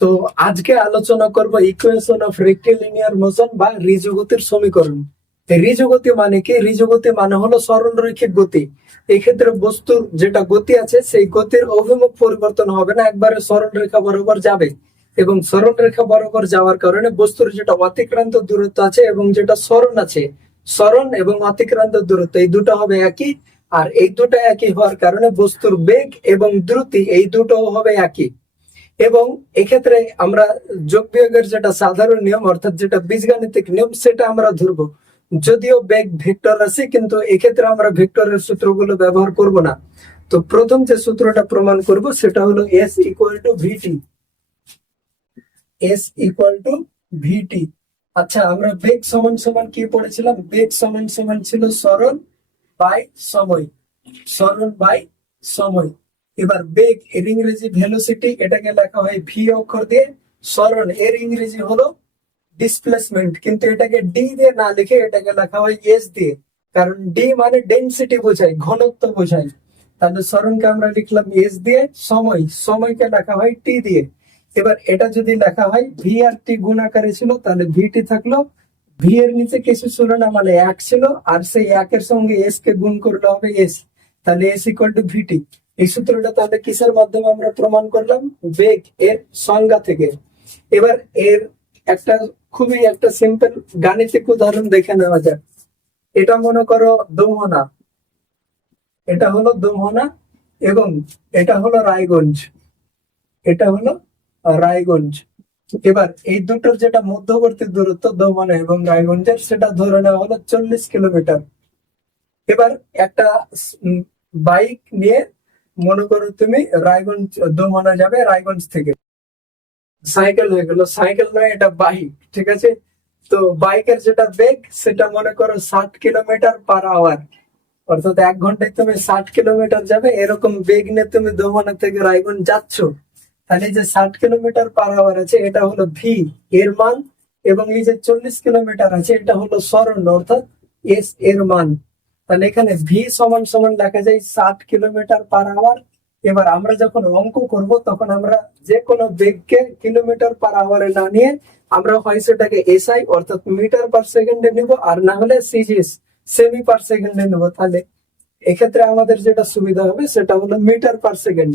তো আজকে আলোচনা করব ইকুয়েশন অফ রেক্টিলিনিয়ার মোশন বা ঋজুগতির সমীকরণ। ঋজুগতি মানে কি? ঋজুগতি মানে হলো সরলরৈখিক গতি। এই ক্ষেত্রে বস্তুর যেটা গতি আছে সেই গতির অভিমুখ পরিবর্তন হবে না, একবারে সরল রেখা বরাবর যাবে। এবং সরল রেখা বরাবর যাওয়ার কারণে বস্তুর যেটা অতিক্রান্ত দূরত্ব আছে এবং যেটা সরণ আছে, সরণ এবং অতিক্রান্ত দূরত্ব এই দুটো হবে একই। আর এই দুটো একই হওয়ার কারণে বস্তুর বেগ এবং দ্রুতি এই দুটো হবে একই। এবং এক্ষেত্রে আমরা যোগ বিয়োগের যেটা সাধারণ নিয়ম অর্থাৎ যেটা বীজগাণিতিক নিয়ম সেটা আমরা ধরবো। যদিও বেগ ভেক্টর আছে, কিন্তু এক্ষেত্রে আমরা ভেক্টরের সূত্রগুলো ব্যবহার করব না। তো প্রথম যে সূত্রটা প্রমাণ করব সেটা হলো S equal to VT. S equal to VT. আচ্ছা, আমরা বেগ সমান সমান কি পড়েছিলাম? বেগ সমান সমান ছিল সরণ বাই সময়। সরণ বাই সময়। এবার বেগ এর ইংরেজি ভেলোসিটি, এটাকে লেখা হয় ভি অক্ষর দিয়ে। সরণ এর ইংরেজি হলো ডিসপ্লেসমেন্ট, কিন্তু এটাকে ডি দিয়ে না লিখে এটাকে লেখা হয় এস দিয়ে, কারণ ডি মানে ডেনসিটি বোঝায়, ঘনত্ব বোঝায়। তাহলে সরণকে আমরা লিখলাম এস দিয়ে, সময়কে লেখা হয় টি দিয়ে। এবার এটা যদি লেখা হয় ভি আর টি গুণ আকারে ছিল, তাহলে ভিটি থাকলো। ভি এর নিচে কিছু ছিল না, মানে এক ছিল, আর সেই একের সঙ্গে এস কে গুণ করলে হবে এস। তাহলে এস ইকুয়াল টু ভিটি। এই সূত্রটা তাহলে কিসের মাধ্যমে আমরা প্রমাণ করলাম? বেগ এর সংজ্ঞা থেকে। এবার এর একটা খুবই একটা সিম্পল গাণিতিক উদাহরণ দেখে নেওয়া যাক। এটা মনে করো দোমনা, এটা হলো দোমনা এবং এটা হলো রায়গঞ্জ, এটা হলো রায়গঞ্জ। এবার এই দুটোর যেটা মধ্যবর্তী দূরত্ব দোমনা এবং রায়গঞ্জের, সেটা ধরে নেওয়া হলো 40 কিলোমিটার। এবার একটা বাইক নিয়ে মনে করো তুমি রায়গঞ্জ দোমনা যাবে রায়গঞ্জ থেকে। সাইকেল হয়ে গেল, সাইকেল নয়, এটা বাইক, ঠিক আছে। তো বাইকের যেটা বেগ সেটা মনে করো 60 কিলোমিটার পার আওয়ার, অর্থাৎ 1 ঘন্টায় তুমি 60 কিলোমিটার যাবে। এরকম বেগ নিয়ে তুমি দোমনা থেকে রায়গঞ্জ যাচ্ছ। তাহলে এই যে 60 কিলোমিটার পার আওয়ার আছে এটা হলো ভি এর মান, এবং এই যে 40 কিলোমিটার আছে এটা হলো সরণ অর্থাৎ এস এর মান। তাহলে এখানে ভি সমান সমান লেখা যায় 60 কিলোমিটার পার আওয়ার। এবার আমরা যখন অঙ্ক করব তখন আমরা যে কোনো বেগকে কিলোমিটার পার আওয়ারে না নিয়ে আমরা হয় সেটাকে এসআই অর্থাৎ মিটার পার সেকেন্ডে নিব, আর না হলে সিজিএস সেমি পার সেকেন্ডে নেব। তাহলে এক্ষেত্রে আমাদের যেটা সুবিধা হবে সেটা হলো মিটার পার সেকেন্ড।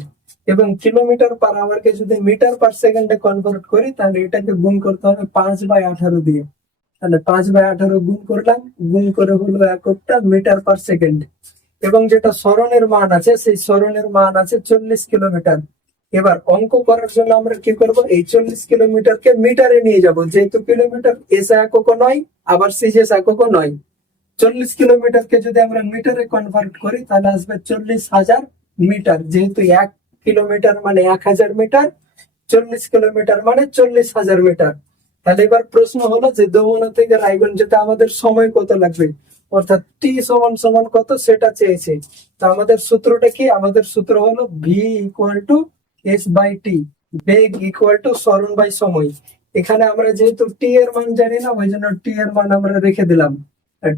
এবং কিলোমিটার পার আওয়ারকে যদি মিটার পার সেকেন্ডে কনভার্ট করি তাহলে এটাকে গুণ করতে হবে 5/18 দিয়ে। তাহলে 5/18 গুণ করলাম, গুণ করে হলো এককটা মিটার পার সেকেন্ড। এবং যেটা সরণের মান আছে সেই সরণের মান আছে 40 কিলোমিটার। এবার অঙ্ক করার জন্য আমরা কি করব? এই 40 কিলোমিটারকে মিটারে নিয়ে যাব, যেহেতু কিলোমিটার এসআই এককও নয় আবার সিজিএস এককও নয়। 40 কিলোমিটারকে যদি আমরা মিটারে কনভার্ট করি তাহলে আসবে 40,000 মিটার, যেহেতু 1 কিলোমিটার মানে 1,000 মিটার, 40 কিলোমিটার মানে 40,000 মিটার। তাহলে এবার প্রশ্ন হলো যে দমনা থেকে রায়গঞ্জ যেতে আমাদের সময় কত লাগবে, অর্থাৎ টি সমান সমান কত সেটা চেয়েছে। তো আমাদের সূত্রটা কি? আমাদের সূত্র হলো V equal to S by T, বেগ ইকুয়াল টু সরণ বাই সময়। এখানে আমরা যেহেতু টি এর মান জানি না, ওই জন্য টি এর মান আমরা রেখে দিলাম।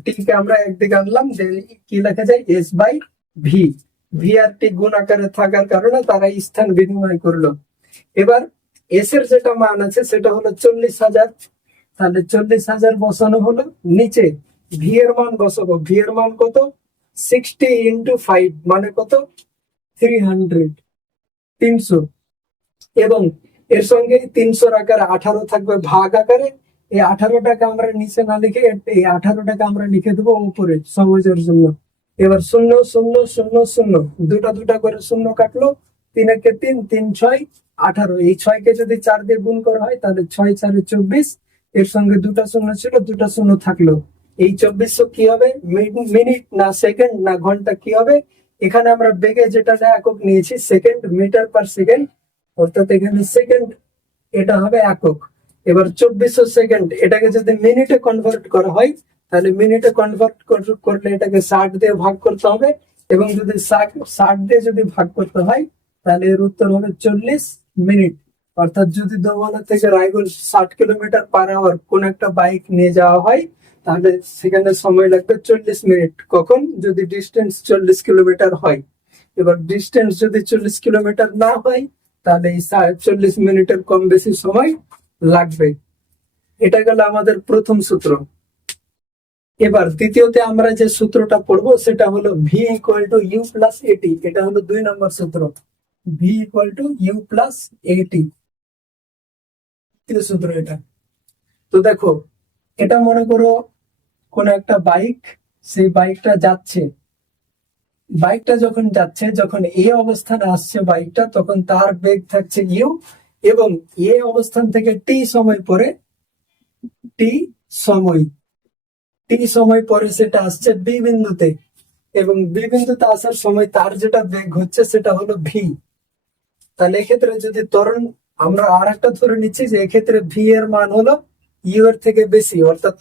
টি কে আমরা একদিকে আনলাম, যে কি লেখা যায় এস বাই ভি। ভি আর টি গুণ আকারে থাকার কারণে তারা স্থান বিনিময় করলো। এবার এস এর যেটা মান আছে সেটা হলো 40,000। তাহলে 40,000 বসানো হলো, নিচে ভি এর মান বসাবো। ভি এর মান কত? 60 × 5 মানে কত? 300, 300। এবং এর সঙ্গে 300 আকারে 18 থাকবে ভাগ আকারে। এই 18টাকে আমরা নিচে না লিখে এই 18টাকে আমরা লিখে দেবো উপরে সহজের জন্য। এবার 0 0 0 0, দুটা দুটা করে শূন্য কাটলো। 3 একে 3, 3 6 18। এই 6কে যদি 4 দিয়ে গুণ করা হয় তাহলে 6 4 24। এর সঙ্গে দুটা শূন্য ছিল, দুটা শূন্য থাকলো। এই 2400 কি হবে? মিনিট না সেকেন্ড না ঘন্টা কি হবে? এখানে আমরা বেগে যেটা একক নিয়েছি সেকেন্ড, মিটার পার সেকেন্ড, অর্থাৎ এখানে সেকেন্ড এটা হবে একক। এবার 2400 সেকেন্ড এটাকে যদি মিনিটে কনভার্ট করা হয় তাহলে মিনিটে কনভার্ট করলে এটাকে 60 দিয়ে ভাগ করতে হবে। এবং যদি 60 দিয়ে যদি ভাগ করতে হয় তাহলে এর উত্তর হবে 40 মিনিট। অর্থাৎ যদি দোমনা থেকে রায়গঞ্জ 60 কিলোমিটার পার আওয়ার কোন একটা বাইক নিয়ে যাওয়া হয় তাহলে সেখানে সময় লাগবে 40 মিনিট। কখন? যদি ডিস্টেন্স 40 কিলোমিটার হয়। এবার ডিস্টেন্স যদি 40 কিলোমিটার না হয় তাহলে এই 40 মিনিটের কম বেশি সময় লাগবে। এটা গেল আমাদের প্রথম সূত্র। এবার দ্বিতীয়তে আমরা যে সূত্রটা পড়বো সেটা হলো V equal to you plus at. এটা হলো 2 নম্বর সূত্র, V equal to you plus at, তৃতীয় সূত্র এটা। তো দেখো, এটা মনে করো কোন একটা বাইক, সেই বাইকটা যাচ্ছে, বাইকটা যখন যাচ্ছে, যখন এ অবস্থানে আসছে বাইকটা, তখন তার বেগ থাকছে ইউ, এবং এ অবস্থান থেকে টি সময় পরে, টি সময় টি সময় পরে সেটা আসছে বি বিন্দুতে, এবং বি বিন্দুতে আসার সময় তার যেটা বেগ হচ্ছে সেটা হলো ভি। তাহলে এক্ষেত্রে যদি ত্বরণ আমরা আর একটা ধরে নিচ্ছি যে এক্ষেত্রে ভি এর মান হলো ইউ এর থেকে বেশি, অর্থাৎ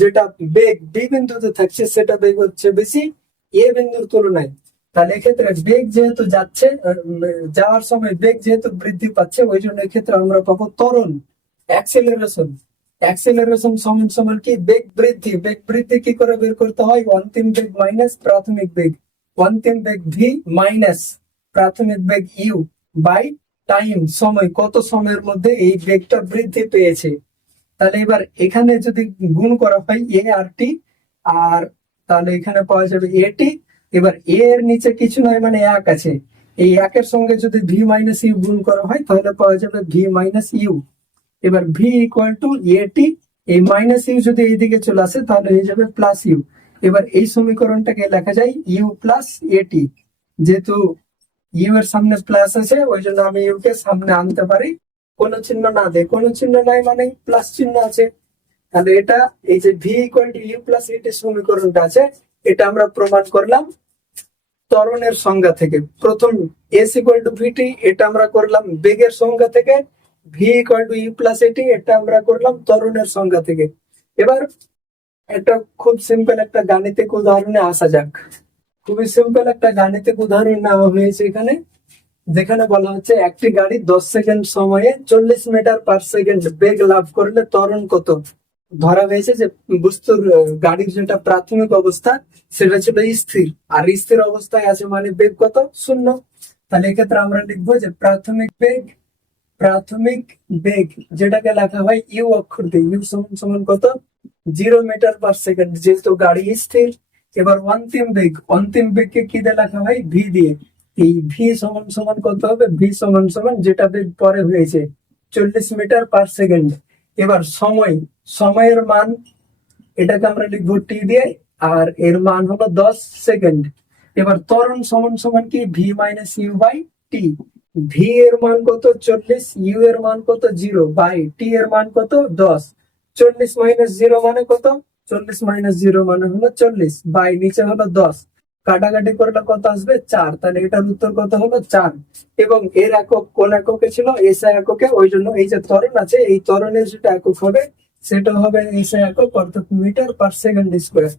যেটা বেগ বি বিন্দুতে থাকছে সেটা বেগ হচ্ছে বেশি এ বিন্দুর তুলনায়। তাহলে এক্ষেত্রে বেগ যেহেতু যাচ্ছে, যাওয়ার সময় বেগ যেহেতু বৃদ্ধি পাচ্ছে, ওই জন্য এক্ষেত্রে আমরা পাবো ত্বরণ, অ্যাক্সেলারেশন। অ্যাক্সেলারেশন সমান সমান কি বেগ বৃদ্ধি। বেগ বৃদ্ধি কি করে বের করতে হয়? অন্তিম বেগ মাইনাস প্রাথমিক বেগ, অন্তিম বেগ ভি মাইনাস প্রাথমিক বেগ ইউ বাই টাইম, সময়, কত সময়ের মধ্যে এই বেগটা বৃদ্ধি পেয়েছে। তাহলে এবার এখানে যদি গুণ করা হয় এ আর টি, আর তাহলে এখানে পাওয়া যাবে এটি। এবার এ এর নিচে কিছু নয়, মানে এক আছে, এই একের সঙ্গে যদি ভি মাইনাস ইউ গুণ করা হয় তাহলে পাওয়া যাবে ভি মাইনাস ইউ। এবার ভি ইকুয়াল টু এটি, এই মাইনাস ইউ যদি এইদিকে চলে আসে তাহলে হয়ে যাবে প্লাস ইউ। এবার এই সমীকরণটাকে লেখা যায় ইউ প্লাস এটি, যেহেতু ইউ এর সামনে প্লাস আছে ওই জন্য আমি ইউ কে সামনে আনতে পারি, কোনো চিহ্ন না দেয়, কোনো চিহ্ন নাই মানে প্লাস চিহ্ন আছে। তাহলে এটা, এই যে V equal to you plus at সমীকরণটা আছে, এটা আমরা প্রমাণ করলাম ত্বরণের সংজ্ঞা থেকে। প্রথম এস ইকুয়াল টু ভিটি, এটা আমরা করলাম বেগের সংজ্ঞা থেকে। V equal to you plus at, এটা আমরা করলাম ত্বরণের সংজ্ঞা থেকে। এবার একটা খুব সিম্পল একটা গাণিতিক উদাহরণে আসা যাক। খুবই সিম্পল একটা গাণিতিক উদাহরণ নেওয়া হয়েছে এখানে, যেখানে বলা হচ্ছে একটি গাড়ি 10 সেকেন্ড সময়ে 40 মিটার/সেকেন্ড বেগ লাভ করলে ত্বরণ কত। ধরা হয়েছে যে বস্তুর, গাড়ির যেটা প্রাথমিক অবস্থা সেটা ছিল স্থির, আর স্থির অবস্থায় আছে মানে বেগ কত? 0। তাহলে এক্ষেত্রে আমরা লিখবো যে প্রাথমিক বেগ যেটাকে লেখা হয় ইউ অক্ষর দিয়ে, ইউ সমান সমান কত? 0 মিটার/সেকেন্ড, যেহেতু গাড়ি স্থির। এবার অন্তিম বেগকে কি দিয়ে লেখা হয়? ভি দিয়ে। এই ভি সমান সমান কত হবে? ভি সমান সমান যেটা বেগ পরে হয়েছে 40 মিটার/সেকেন্ড। এবার সময়ের মান, এটাকে আমরা লিখবো টি দিয়ে, আর এর মান হলো 10 সেকেন্ড। এবার ত্বরণ সমান সমান কি? V minus U by T. V এর মান কত? 40, ইউ এর মান কত? 0, বাই টি এর মান কত? 10। 40 মাইনাস 0 মানে কত? 40 মাইনাস 0 মানে হলো 40, বাই নিচে হলো 10, কাটাকাটি করলে কত আসবে? 4। তাহলে এটার উত্তর কত হলো? 4। এবং এর একক কোন এককে ছিল? এসআই এককে। ওই জন্য এই যে ত্বরণ আছে, এই ত্বরণের যেটা একক হবে সেটা হবে এসআই একক, অর্থাৎ মিটার/সেকেন্ড স্কোয়ার।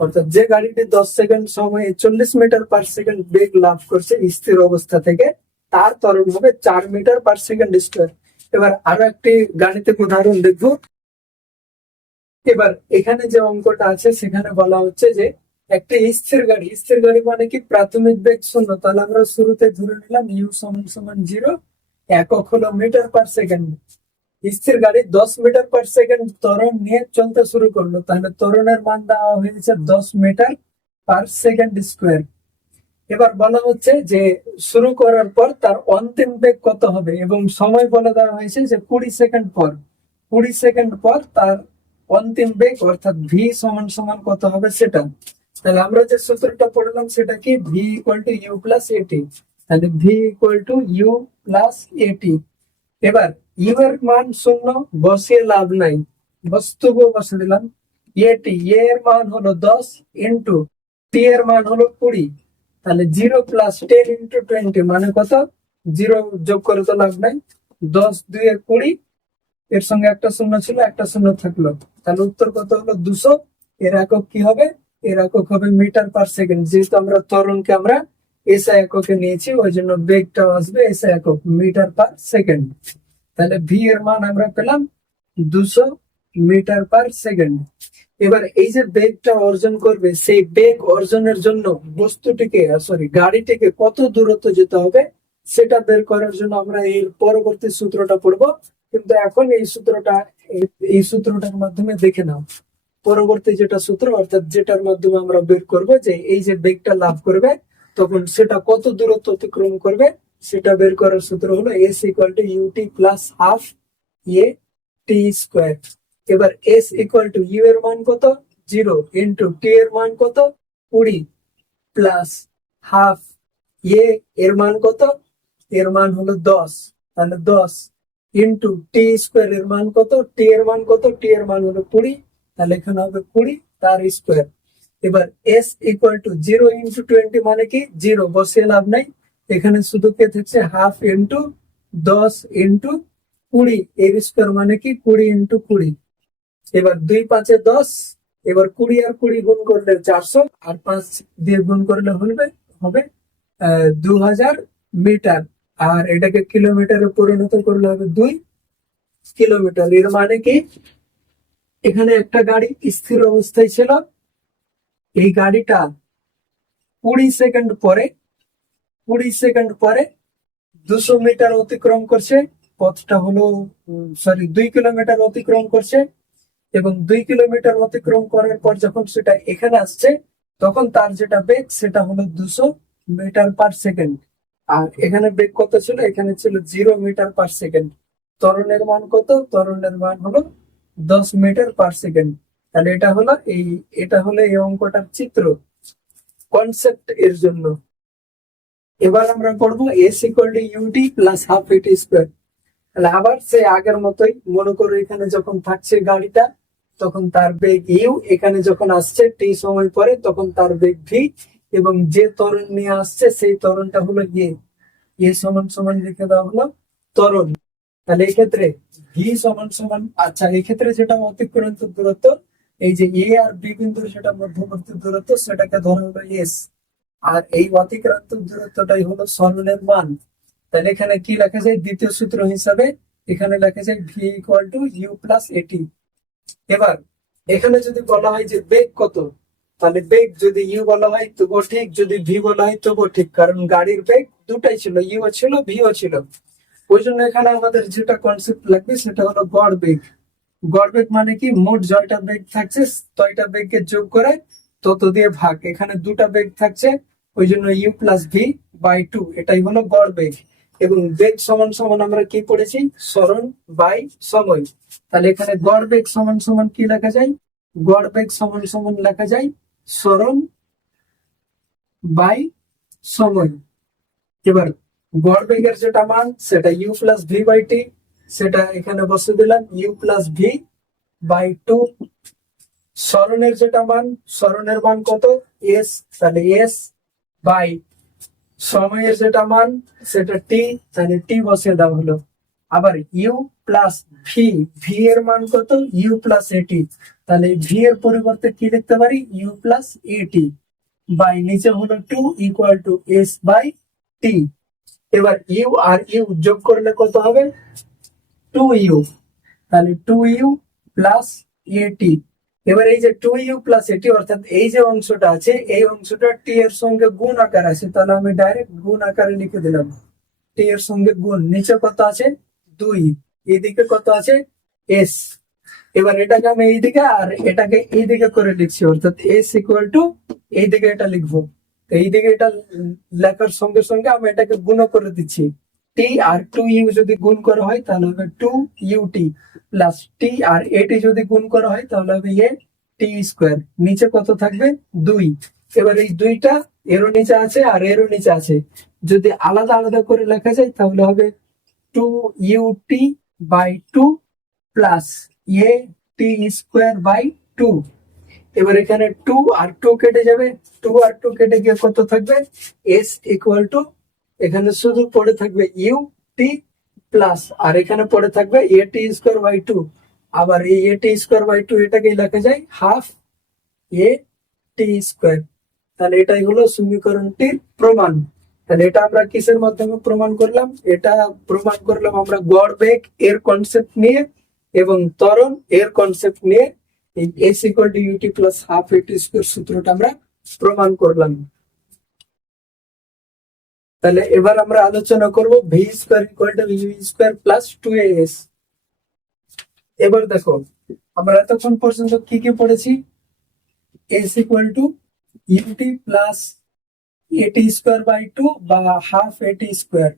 অর্থাৎ যে গাড়িটি 10 সেকেন্ড সময়ে 40 মিটার/সেকেন্ড বেগ লাভ করছে স্থির অবস্থা থেকে, তার ত্বরণ হবে 4 মিটার/সেকেন্ড স্কোয়ার। এবার আরো একটি গাণিতিক উদাহরণ দেখবো। এবার এখানে যে অঙ্কটা আছে সেখানে বলা হচ্ছে যে একটা স্থির গাড়ি মানে কি? প্রাথমিক বেগ 0। তাহলে আমরা শুরুতে ধরে নিলাম ইউ সমান সমান 0, একক হলো মিটার/সেকেন্ড। স্থির গাড়ি 10 মিটার/সেকেন্ড ত্বরণ নিয়ে চলতে শুরু করলো, তাহলে ত্বরণের মান দেওয়া হয়েছে 10 মিটার/সেকেন্ড স্কোয়ার। এবার বলা হচ্ছে যে শুরু করার পর তার অন্তিম বেগ কত হবে, এবং সময় বলে দেওয়া হয়েছে যে 20 সেকেন্ড পর। 20 সেকেন্ড পর তার অন্তিম বেগ, অর্থাৎ ভি সমান সমান কত হবে সেটা। তাহলে আমরা যে সূত্রটা পড়লাম সেটা কি? V equal to you plus at. তাহলে V equal to you plus at. এবার ইউ এর মান 0, বসিয়ে লাভ নাই, বস্তুকে বসে দিলাম। এটি এর মান হলো 10 ইন্টু টি এর মান হলো 20। তাহলে 0 প্লাস 10 ইন্টু 20 মানে কত? 0 যোগ করে তো লাভ নাই, 10 2 20, এর সঙ্গে একটা শূন্য ছিল, একটা শূন্য থাকলো, তাহলে উত্তর কত হলো? 200। এর একক কি হবে? এর একক হবে মিটার/সেকেন্ড, যেহেতু আমরা ত্বরণকে আমরা এসআই এককে নিয়েছি ওই জন্য বেগটাও আসবে এসআই একক, মিটার/সেকেন্ড। তাহলে ভি এর মান আমরা পেলাম 200 মিটার/সেকেন্ড। এবার এই যে বেগটা অর্জন করবে, সেই বেগ অর্জনের জন্য গাড়িটিকে কত দূরত্ব যেতে হবে সেটা বের করার জন্য আমরা এর পরবর্তী সূত্রটা পড়বো, কিন্তু এখন এই সূত্রটার মাধ্যমে দেখে নাও পরবর্তী যেটা সূত্র, অর্থাৎ যেটার মাধ্যমে আমরা বের করব যে এই যে বেগটা লাভ করবে তখন সেটা কত দূরত্ব অতিক্রম করবে, সেটা বের করার সূত্র হলো S equal to UT plus half A T square. এবার এস ইকুয়াল টু ইউ এর মান কত, 0, ইন্টু টি এর মান কত, 20, প্লাস হাফ এ এর মান কত, এর মান হলো 10, তাহলে 10 ইন্টু টি স্কোয়ার এর মান কত, টি এর মান কত, টি এর মান হলো 20, তাহলে এখানে হবে 20 তার স্কোয়ার। এবার এস ইকুয়াল টু 0 ইন্টু 20 মানে কি 0, বসিয়ে লাভ নাই, এখানে শুধু কে থাকছে হাফ ইন্টু 10 ইন্টু 20, এর স্কোয়ার মানে কি 20 ইন্টু 20। এবার 2 5 10, এবার 20 আর 20 গুণ করলে 400, আর 5 দিয়ে গুণ করলে হবে 2000 মিটার, আর এটাকে কিলোমিটারে পরিণত করলে হবে 2 কিলোমিটার। এর মানে কি এখানে একটা গাড়ি স্থির অবস্থায় ছিল, এই গাড়িটা 20 সেকেন্ড পরে 200 মিটার অতিক্রম করছে, পথটা হলো 2 কিলোমিটার অতিক্রম করছে, এবং 2 কিলোমিটার অতিক্রম করার পর যখন সেটা এখানে আসছে তখন তার যেটা বেগ সেটা হলো 200 মিটার পার সেকেন্ড। আর এখানে বেগ কত ছিল, এখানে ছিল 0 মিটার পার সেকেন্ড। ত্বরণের মান কত, ত্বরণের মান হলো 10 মিটার পার সেকেন্ড। তাহলে এটা হলো এই অঙ্কটার চিত্র কনসেপ্ট এর জন্য। এবার আমরা করবো S equal to UT plus half at square. তাহলে আবার সেই আগের মতোই মনে করো, এখানে যখন থাকছে গাড়িটা তখন তার বেগ ইউ, এখানে যখন আসছে টি সময় পরে তখন তার বেগ ভি, এবং যে ত্বরণ নিয়ে আসছে সেই ত্বরণটা হলো এ সমান সমান লিখে দেওয়া হলো ত্বরণ। তাহলে এক্ষেত্রে ভি সমান সমান, আচ্ছা এক্ষেত্রে যেটা অতিক্রান্ত দূরত্ব, এই যে এ আর বি বিন্দুর যেটা মধ্যবর্তী দূরত্ব সেটাকে ধরা হলো এস, আর এই অতিক্রান্ত দূরত্বটাই হলো সরণের মান। তাহলে এখানে কি লেখা যায়, দ্বিতীয় সূত্র হিসাবে এখানে লেখা যায় V equal to you plus at. এবার এখানে যদি বলা হয় যে বেগ কত, তাহলে বেগ যদি ইউ বলা হয় তবুও ঠিক, যদি ভি বলা হয় তবুও ঠিক, কারণ গাড়ির বেগ দুটাই ছিল, ইউ ছিল ভিও ছিল। ওই জন্য এখানে আমাদের যেটা কনসেপ্ট লাগবে সেটা হলো গড় বেগ। গড় বেগ মানে কি, মোট যয়টা বেগ থাকছে তয়টা বেগকে যোগ করে তত দিয়ে ভাগ, এখানে দুটা বেগ থাকছে ওই জন্য ইউ প্লাস ভি বাই 2, এটাই হলো গড় বেগ। এবং বেগ সমান সমান আমরা কি পড়েছি, সরণ বাই সময়। তাহলে এখানে গড় বেগ সমান সমান কি লেখা যায়, গড় বেগ সমান সমান লেখা যায় সরণ বাই সময়। এবার গড় বেগের যেটা মান সেটা you plus V by T, সেটা এখানে বসে দিলাম ইউ প্লাস ভি বাই 2। সরণের যেটা মান, সরণের মান কত এস, তাহলে এস বাই সময়ের যেটা মান সেটা টি, তাহলে টি বসিয়ে দেওয়া হলো। আবার ইউ প্লাস ভি, ভি এর মান কত, ইউ প্লাস এটি, তাহলে ভি এর পরিবর্তে কি লিখতে পারি, ইউ প্লাস এটি বাই নিচে হলো 2 ইকুয়াল টু এস বাই টি। এবার ইউ আর ইউ যোগ করলে কত হবে, 2u, তাহলে 2u প্লাস এটি। এবার এই যে 2u প্লাস এটি, অর্থাৎ এই যে অংশটা আছে এই অংশটা টি এর সঙ্গে গুণ আকার আছে, তাহলে আমি ডাইরেক্ট গুণ আকারে লিখে দিলাম, টি এর সঙ্গে গুণ। নিচে কত আছে 2, এদিকে কত আছে এস। এবার এটাকে আমি এইদিকে আর এটাকে এইদিকে করে লিখছি, অর্থাৎ এস ইকুয়াল টু এইদিকে এটা লিখবো, এইদিকে এটা লেখার সঙ্গে সঙ্গে আমি এটাকে গুণ করে দিচ্ছি। টি আর 2u যদি গুণ করা হয় তাহলে হবে 2ut প্লাস টি আর এটি যদি গুণ করা হয় তাহলে হবে এ টি স্কোয়ার। নিচে কত থাকবে 2। এবার এই দুইটা এরও নিচে আছে আর এরও নিচে আছে, যদি আলাদা আলাদা করে লেখা যায় তাহলে হবে 2ut by 2 plus A T square by 2। এবার এখানে 2 আর 2 কেটে যাবে, 2 আর 2 কেটে গিয়ে কত থাকবে, এস ইকুয়াল টু এখানে শুধু পড়ে থাকবে ইউ টি প্লাস, আর এখানে পড়ে থাকবে এ টি স্কোয়ার বাই 2। আবার এই এ টি স্কোয়ার বাই 2 এটাকে লেখা যায় হাফ এ টি স্কোয়ার। তাহলে এটাই হলো সমীকরণটির প্রমাণ। তাহলে এটা আমরা কিসের মাধ্যমে প্রমাণ করলাম, এটা প্রমাণ করলাম আমরা গড় বেগ এর কনসেপ্ট নিয়ে এবং ত্বরণ এর কনসেপ্ট নিয়ে। এই S equal to UT plus half at square সূত্রটা আমরা প্রমাণ করলাম। তাহলে এবার আমরা আলোচনা করব V square equal to you square plus 2as। এবার দেখো আমরা এতক্ষণ পর্যন্ত কি কি পড়েছি, S equal to UT plus at square by 2 বা হাফ এটি স্কোয়ার,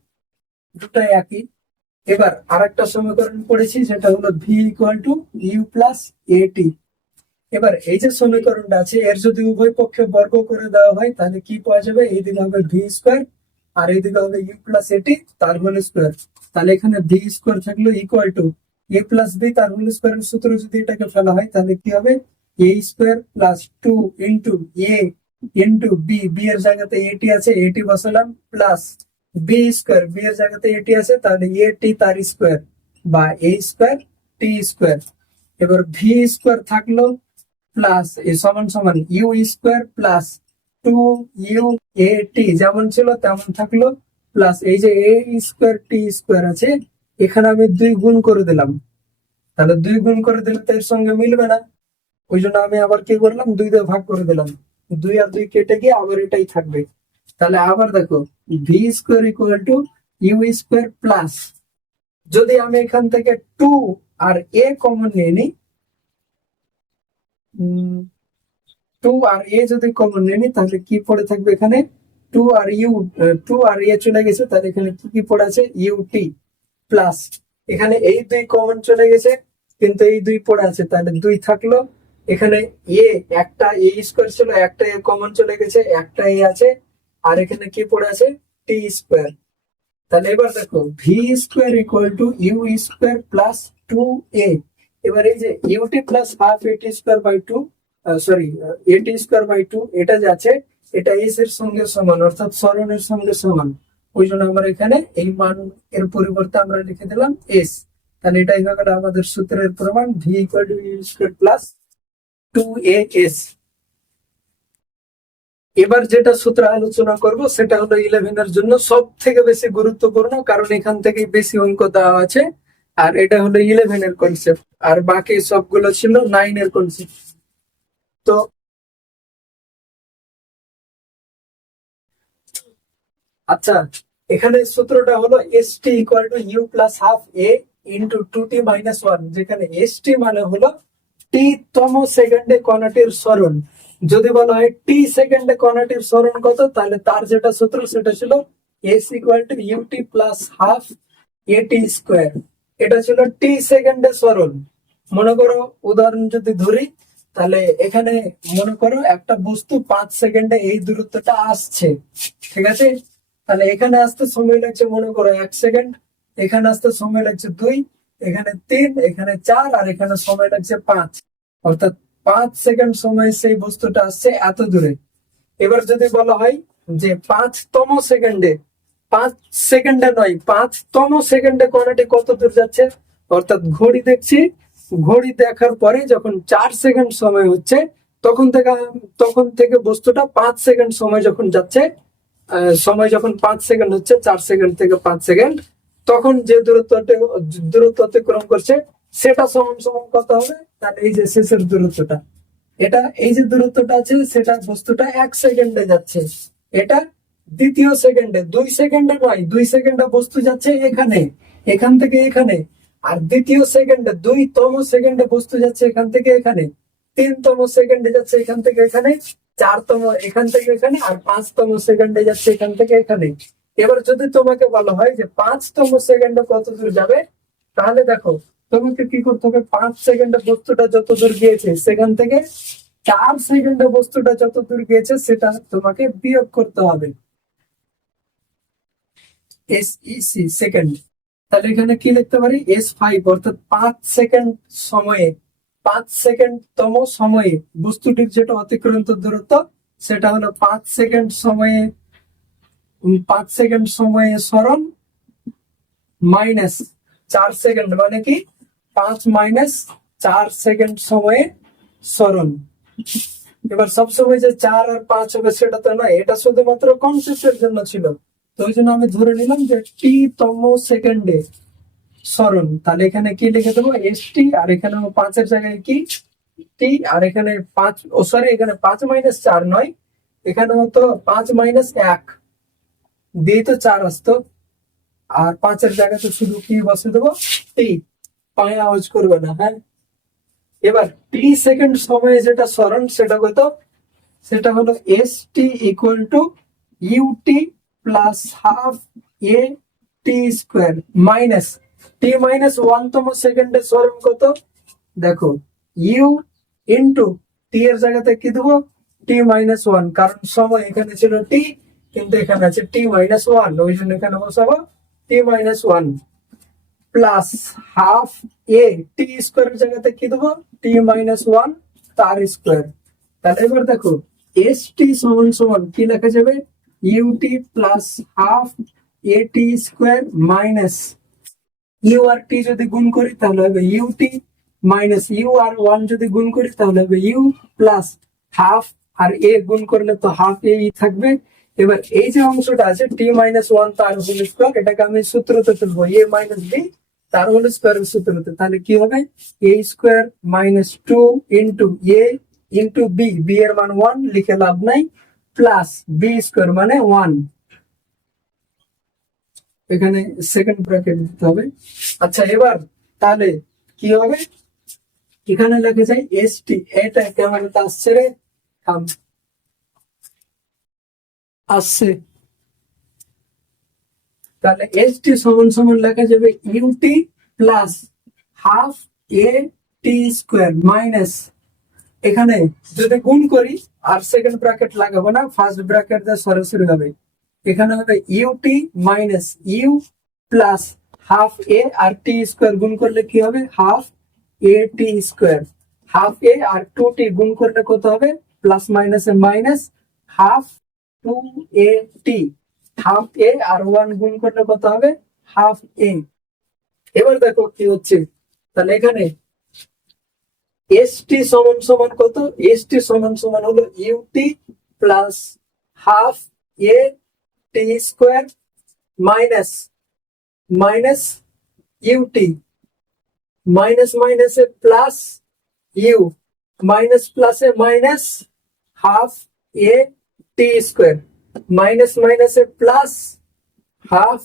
দুটাই একই। এবার আরেকটা সমীকরণ পড়েছি সেটা হলো V equal to you plus at. এবার এই যে সমীকরণটা আছে এর যদি উভয় পক্ষে বর্গ করে দেওয়া হয় তাহলে কি পাওয়া যাবে, এইদিকে হবে ভি স্কোয়ার আর এইদিকে হবে ইউ প্লাস এটি তার হোল স্কোয়ার। তাহলে এখানে ভি স্কোয়ার থাকলো equal to a plus b তার হোল স্কোয়ারের সূত্র যদি এটাকে ফেলা হয় তাহলে কি হবে, a square plus 2 into a into b, b এর জায়গাতে এটি আছে এটি বসালাম, প্লাস বি স্কোয়ার, বি এর জায়গাতে এটি আছে তাহলে এ টি তার স্কোয়ার বা এ স্কোয়ার টি স্কোয়ার। এবার ভি স্কোয়ার থাকলো প্লাস এ সমান সমান you square plus 2 U A টি যেমন ছিল তেমন থাকলো, প্লাস এই যে এ স্কোয়ার টি স্কোয়ার আছে এখানে আমি 2 গুণ করে দিলাম, তাহলে 2 গুণ করে দিলে তো এর সঙ্গে মিলবে না, ওই জন্য আমি আবার কি করলাম 2 দিয়ে ভাগ করে দিলাম, 2 আর 2 কেটে গিয়ে আবার এটাই থাকবে। তাহলে আবার দেখো v square equal to you square plus, যদি আমি এখান থেকে 2 আর এ কমন নিয়ে নিই, 2 আর এ যদি কমন নিয়ে নিই তাহলে কি পড়ে থাকবে এখানে 2 আর ইউ, 2 আর এ চলে গেছে তাহলে এখানে কি কি পড়ে আছে ইউটি প্লাস, এখানে এই 2 কমন চলে গেছে কিন্তু এই 2 পড়ে আছে তাহলে 2 থাকলো, এখানে এ একটা এ স্কোয়ার ছিল একটা এ কমন চলে গেছে একটা এ আছে, আর এখানে কি পড়ে আছে টি স্কোয়ার। তাহলে এবার দেখো v square equal to you square plus 2a। এবার এই যে ut plus half at square by 2, sorry at square by 2, এটা যে আছে এটা এস এর সঙ্গে সমান অর্থাৎ সরণের সঙ্গে সমান, ওই জন্য আমরা এখানে এই মান এর পরিবর্তে আমরা লিখে দিলাম এস। তাহলে এটাই হয়ে গেল আমাদের সূত্রের প্রমাণ v equal to you square plus 2as। এবার যেটা সূত্র আলোচনা করব সেটা হলো 11 এর জন্য সব থেকে বেশি গুরুত্বপূর্ণ, কারণ এখান থেকেই বেশি অঙ্ক দেওয়া আছে, আর এটা হলো 11 এর কনসেপ্ট আর বাকি সবগুলো ছিল 9 এর কনসেপ্ট। তো আচ্ছা, এখানে সূত্রটা হলো S T equal to you plus half a into 2t minus 1, যেখানে এস টি মানে হলো টি তম সেকেন্ডে কণাটির সরণ। যদি বলা হয় টি সেকেন্ডে কণাটির সরণ কত, তাহলে তার যেটা সূত্র সেটা ছিল s equal to UT plus half at square. এটা ছিল টি সেকেন্ডে সরণ। মনে করো উদাহরণ যদি ধরি তাহলে এখানে মনে করো একটা বস্তু 5 সেকেন্ডে এই দূরত্বটা আসছে, ঠিক আছে, তাহলে এখানে আসতে সময় লাগছে মনে করো 1 সেকেন্ড, এখানে আসতে সময় লাগছে 2, এখানে 3, এখানে 4, আর এখানে সময় লাগছে 5, অর্থাৎ 5 সেকেন্ড সময় সেই বস্তুটা আসছে এত দূরে। এবার যদি বলা হয় যে 5তম সেকেন্ডে, 5 সেকেন্ডে নয় 5তম সেকেন্ডে কণাটি কত দূর যাচ্ছে, অর্থাৎ ঘড়ি দেখছি, ঘড়ি দেখার পরে যখন 4 সেকেন্ড সময় হচ্ছে তখন থেকে বস্তুটা 5 সেকেন্ড সময় যখন যাচ্ছে, সময় যখন 5 সেকেন্ড হচ্ছে 4 সেকেন্ড থেকে 5 সেকেন্ড, তখন যে দূরত্ব অতিক্রম করছে সেটা সমান সমান কত হবে, তাহলে এই যে শেষের দূরত্বটা, এটা এই যে দূরত্বটা আছে সেটা বস্তুটা 1 সেকেন্ডে যাচ্ছে, এটা দ্বিতীয় সেকেন্ডে, 2 সেকেন্ডে নয়, 2 সেকেন্ডে বস্তু যাচ্ছে এখানে, এখান থেকে এখানে, আর দ্বিতীয় সেকেন্ডে 2তম সেকেন্ডে বস্তু যাচ্ছে এখান থেকে এখানে, 3তম সেকেন্ডে যাচ্ছে এখান থেকে এখানে, 4তম এখান থেকে এখানে, আর 5তম সেকেন্ডে যাচ্ছে এখান থেকে এখানে। এবার যদি তোমাকে বলা হয় যে 5তম সেকেন্ডে কত দূর যাবে, তাহলে দেখো তোমাকে কি করতে হবে, 5 সেকেন্ডে বস্তুটা যত দূর গিয়েছে সেখান থেকে 4 সেকেন্ডে বস্তুটা যত দূর গিয়েছে সেটা তোমাকে বিয়োগ করতে হবে, এসইসি সেকেন্ড। তাহলে এখানে কি লিখতে পারি S5, অর্থাৎ 5 সেকেন্ড সময়ে, 5 সেকেন্ড তম সময়ে বস্তুটির যেটা অতিক্রান্ত দূরত্ব সেটা হলো 5 সেকেন্ড সময়ে, 5 সেকেন্ড সময়ে সরণ মাইনাস 4 সেকেন্ড, মানে কি 5 মাইনাস 4 সেকেন্ড সময়ে সরণ। এবার সবসময় যে 4 আর 5 হবে সেটা তো নয়, এটা শুধুমাত্র কনসেপ্টের জন্য ছিল, তো ওই জন্য আমি ধরে নিলাম যে টি তম সেকেন্ডে সরণ। তাহলে এখানে কি লিখে দেবো এস টি, আর এখানে 5 এর জায়গায় কি টি, আর এখানে 5, ও সরি এখানে 5 মাইনাস 4 নয়, এখানে হতো 5 মাইনাস 1, দিয়ে তো 4 আসতো, আর 5-এর জায়গাতে শুধু কি বসে দেবো, টি। পায়ে আওয়াজ করবে না, হ্যাঁ। এবার টি সেকেন্ড সময়ে যেটা সরণ সেটা কত, সেটা হলো S T equal to UT plus half A T square minus T minus 1তম সেকেন্ডে সরণ কত, দেখো ইউ ইন্টু টি এর জায়গাতে কি দেবো, টি মাইনাস 1, কারণ সময় এখানে ছিল টি কিন্তু এখানে আছে টি মাইনাস 1, ওই জন্য এখানে বসাবো টি মাইনাস 1 প্লাস হাফ এ টি স্কোয়ারের জায়গাতে কি দেবো, টি মাইনাস 1 তার স্কোয়ার। তাহলে এবার দেখো এস টি সমান সমান কি লেখা যাবে, UT plus half A T square minus U আর টি যদি গুণ করি তাহলে হবে ইউটি মাইনাস ইউ আর 1 যদি গুণ করি তাহলে হবে ইউ প্লাস হাফ আর এ গুণ করলে তো হাফ এ থাকবে। এবার এই যে অংশটা আছে টি মাইনাস 1 তার হোল স্কোয়ার, এটাকে আমি সূত্রতে তুলবো এ মাইনাস বি তার হোল স্কোয়ারের সূত্রতে, তাহলে কি হবে a square minus 2 into a into b, b এর মান 1 লিখে লাভ নাই, প্লাস বি স্কোয়ার মানে 1, এখানে সেকেন্ড ব্র্যাকেট দিতে হবে। আচ্ছা এবার তাহলে কি হবে, এখানে লেখা যায় এস টি, এটা ক্যামেরাতে আসছে রে, থাম, আসছে। তাহলে এস টি সমান সমান লেখা যাবে UT plus half A T square minus, এখানে যদি গুণ করি আর সেকেন্ড ব্র্যাকেট লাগাবো না, ফার্স্ট ব্র্যাকেট দিয়ে সরাসরি হবে, এখানে হবে UT minus U plus half A আর টি স্কোয়ার গুণ করলে কি হবে, half A T square, half A আর 2t গুণ করলে কত হবে, প্লাস মাইনাসে minus half 2a t, half A আর 1 গুণ করলে কত হবে, হাফ এ। এবার দেখো কি হচ্ছে, তাহলে এখানে এস টি সমান সমান কত, এস টি সমান সমান হলো UT plus half A T square minus minus UT, minus মাইনাসে প্লাস ইউ, মাইনাস প্লাসে minus half A T square, minus মাইনাসে প্লাস হাফ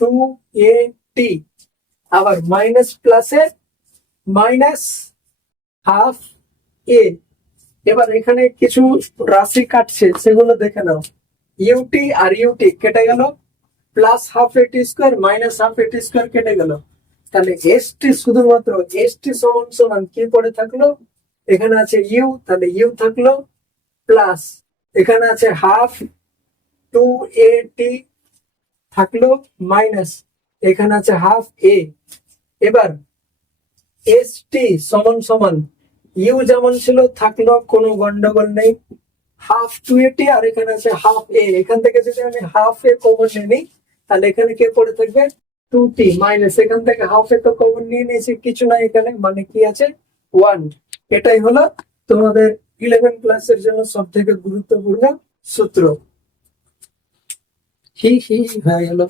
2a t, আবার মাইনাস প্লাসে মাইনাস হাফ এ। এবার এখানে কিছু রাশি কাটছে সেগুলো দেখে নাও, ইউটি আর ইউটি কেটে গেল, plus half A T square minus half A T square কেটে গেল, তাহলে এস টি শুধুমাত্র এস টি সমান সমান কি পড়ে থাকলো, এখানে আছে ইউ, তাহলে ইউ থাকলো প্লাস এখানে আছে হাফ 2a t থাকলো মাইনাস এখানে আছে হাফ এ। এবার এস টি সমান সমান ইউ যেমন ছিল থাকলো, কোনো গন্ডগোল নেই, হাফ 2a t আর এখানে আছে হাফ এ, এখান থেকে যদি আমি হাফ এ কমন নিই তাহলে এখানে কে পড়ে থাকবে 2t মাইনাস এখান থেকে হাফ এ তো কমন নিয়ে নিয়েছি, কিছু নাই এখানে, মানে কি আছে 1। এটাই হলো তোমাদের 11 ক্লাসের জন্য সব থেকে গুরুত্বপূর্ণ সূত্র। হি হি হয়ে গেল।